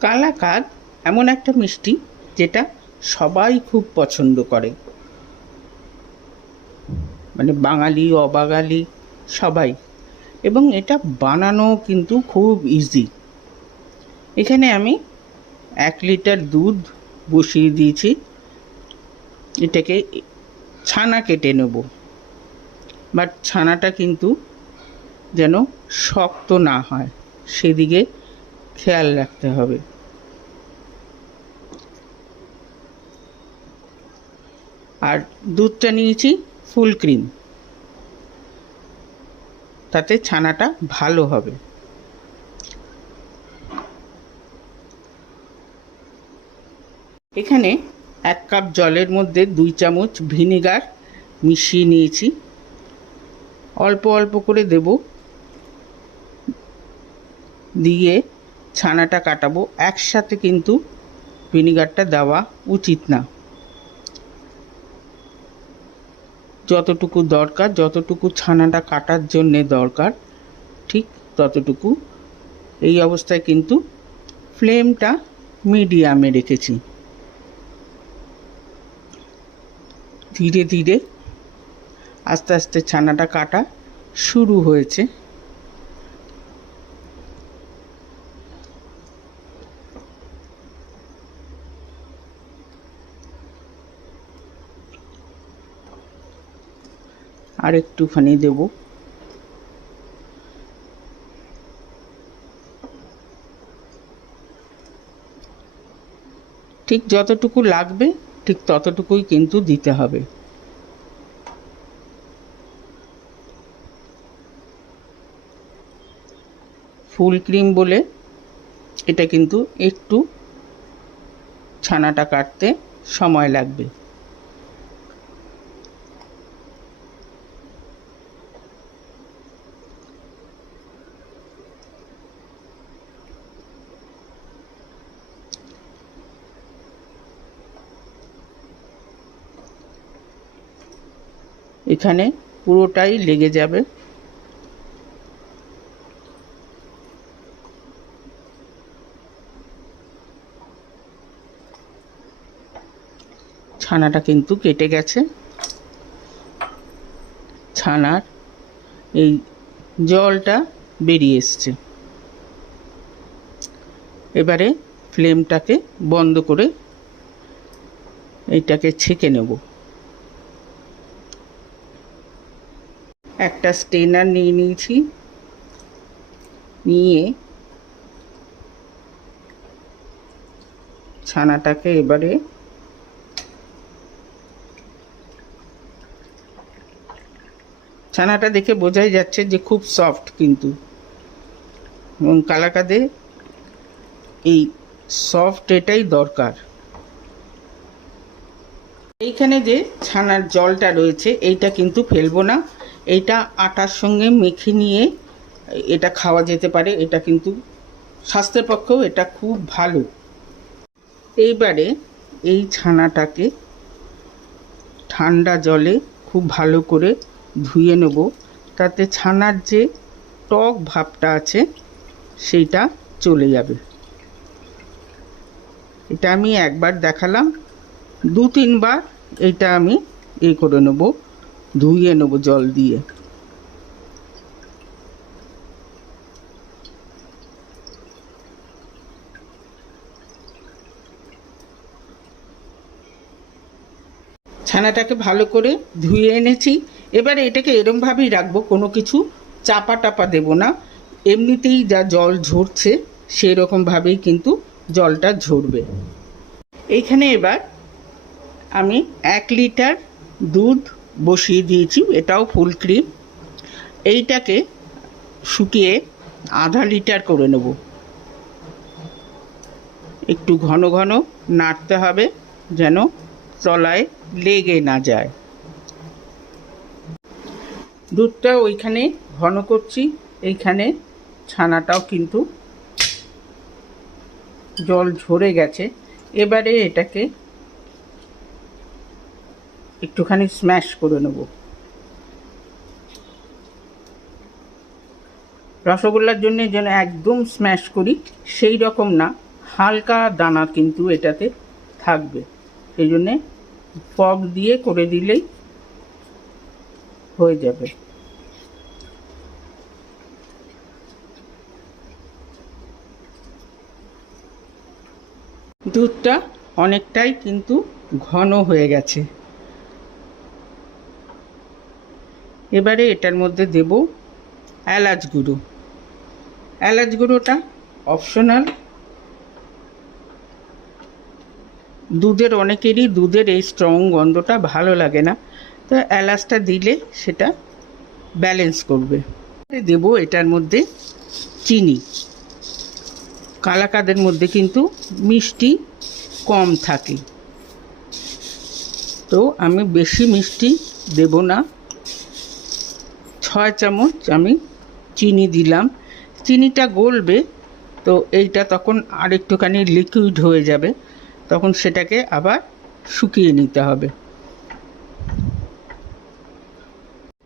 কালাকাদ এমন একটা মিষ্টি যেটা সবাই খুব পছন্দ করে। মানে বাঙালি, অবাঙালি, সবাই। এবং এটা বানানো কিন্তু খুব ইজি এখানে আমি এক লিটার দুধ বসিয়ে দিয়েছি। এটাকে ছানা কেটে নেব। বাট ছানাটা কিন্তু যেন শক্ত না হয়। সেদিকে খেয়াল রাখতে হবে। আর দুধটা নিয়েছি ফুল ক্রিম। তাতে ছানাটা ভালো হবে। এখানে এক কাপ জলের মধ্যে দুই চামচ ভিনিগার মিশিয়ে নিয়েছি। অল্প অল্প করে দেব। দিয়ে ছানাটা কাটাবো, একসাথে কিন্তু ভিনিগারটা দেওয়া উচিত না। যতটুকু দরকার, যতটুকু ছানাটা কাটার জন্যে দরকার, ঠিক ততটুকু। এই অবস্থায় কিন্তু ফ্লেমটা মিডিয়ামে রেখেছি। ধীরে ধীরে আস্তে আস্তে ছানাটা কাটা শুরু হয়েছে। আর একটুখানি দেব। ঠিক যতটুকু লাগবে, ঠিক ততটুকুই কিন্তু দিতে হবে। ফুল ক্রিম বলে এটা কিন্তু একটু ছানাটা কাটতে সময় লাগবে। এখানে পুরোটাই লেগে যাবে। ছানাটা কিন্তু কেটে গেছে। ছানার এই জলটা বেরিয়ে এসছে। এবারে ফ্লেমটাকে বন্ধ করে এটাকে ছেঁকে নেব। একটা স্টেনার নিয়ে নিয়েছি। নিয়ে ছানাটাকে এবারে ছানাটা দেখে বোঝাই যাচ্ছে যে খুব সফট কিন্তু। এবং কালাকাদে এই সফট এটাই দরকার। এইখানে যে ছানার জলটা রয়েছে, এইটা কিন্তু ফেলব না। এইটা আটার সঙ্গে মেখে নিয়ে এটা খাওয়া যেতে পারে, এটা কিন্তু স্বাস্থ্যের পক্ষেও এটা খুব ভালো। এইবারে এই ছানাটাকে ঠান্ডা জলে খুব ভালো করে ধুয়ে নেব। তাতে ছানার যে টক ভাবটা আছে, সেইটা চলে যাবে। এটা আমি একবার দেখালাম দু তিনবার এটা আমি এ করে নেব। ধুয়ে নেব জল দিয়ে। ছানাটাকে ভালো করে ধুয়ে এনেছি। এবারে এটাকে এরমভাবেই রাখব, কোনো কিছু চাপা টাপা দেব না। এমনিতেই যা জল ঝরছে সেই রকমভাবেই কিন্তু জলটা ঝরবে। এইখানে এবার আমি এক লিটার দুধ বসিয়ে দিয়েছি, এটাও ফুল ক্রিম। এইটাকে শুকিয়ে আধা লিটার করে নেব। একটু ঘন ঘন নাড়তে হবে যেন তলায় লেগে না যায়। দুধটা ওইখানে ঘন করছি, এইখানে ছানাটাও কিন্তু জল ঝরে গেছে। এবারে এটাকে একটুখানি স্ম্যাশ করে নেব। রসগোল্লার জন্য যেন একদম স্ম্যাশ করি, সেই রকম না, হালকা দানা কিন্তু এটাতে থাকবে। সেই জন্যে ফগ দিয়ে করে দিলেই হয়ে যাবে। দুধটা অনেকটাই কিন্তু ঘন হয়ে গেছে। এবারে এটার মধ্যে দেব এলাচ গুঁড়ো। এলাচ গুঁড়োটা অপশনাল দুধের অনেকেরই দুধের এই স্ট্রং গন্ধটা ভালো লাগে না। তো এলাচটা দিলে সেটা ব্যালেন্স করবে। দেব এটার মধ্যে চিনি। কালাকাদের মধ্যে কিন্তু মিষ্টি কম থাকে। তো আমি বেশি মিষ্টি দেব না। ছয় চামচ আমি চিনি দিলাম। চিনিটা গলবে, তো এইটা তখন আরেকটুখানি লিকুইড হয়ে যাবে। তখন সেটাকে আবার শুকিয়ে নিতে হবে।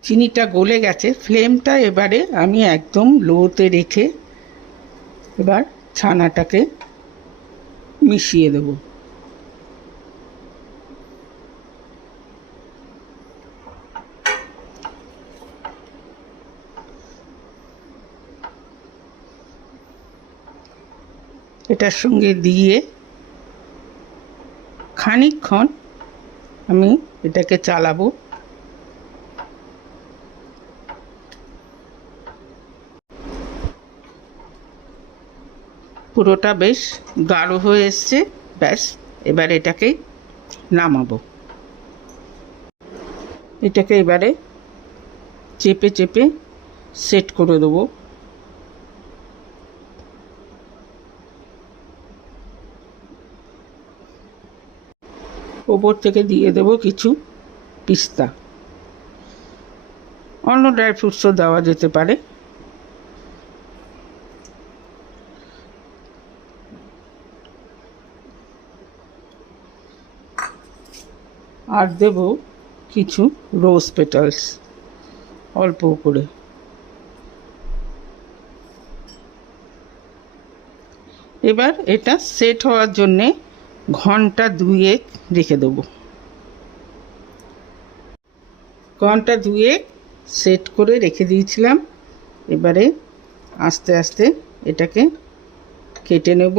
চিনিটা গলে গেছে ফ্লেমটা এবারে আমি একদম লোতে রেখে এবার ছানাটাকে মিশিয়ে দেব। এটার সঙ্গে দিয়ে খানিকক্ষণ আমি এটাকে চালাবো। পুরোটা বেশ গাঢ় হয়ে এসছে, ব্যাস, এবার এটাকে নামাবো। এটাকে এবারে চেপে চেপে সেট করে দেবো। ওপর থেকে দিয়ে দেবো কিছু পিস্তা। অন্য ড্রাই ফ্রুটসও দেওয়া যেতে পারে। আর দেব কিছু রোজ পেটালস অল্প করে এবার এটা সেট হওয়ার জন্যে ঘণ্টা দুয়েক রেখে দেব। ঘণ্টা দুয়েক সেট করে রেখে দিয়েছিলাম। এবারে আস্তে আস্তে এটাকে কেটে নেব।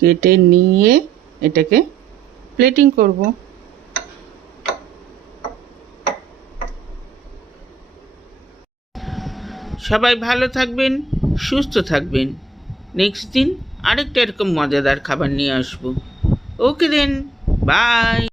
কেটে নিয়ে এটাকে প্লেটিং করব। সবাই ভালো থাকবেন, সুস্থ থাকবেন। নেক্সট দিন আরেকটা এরকম মজাদার খাবার নিয়ে আসব। Okay then, bye.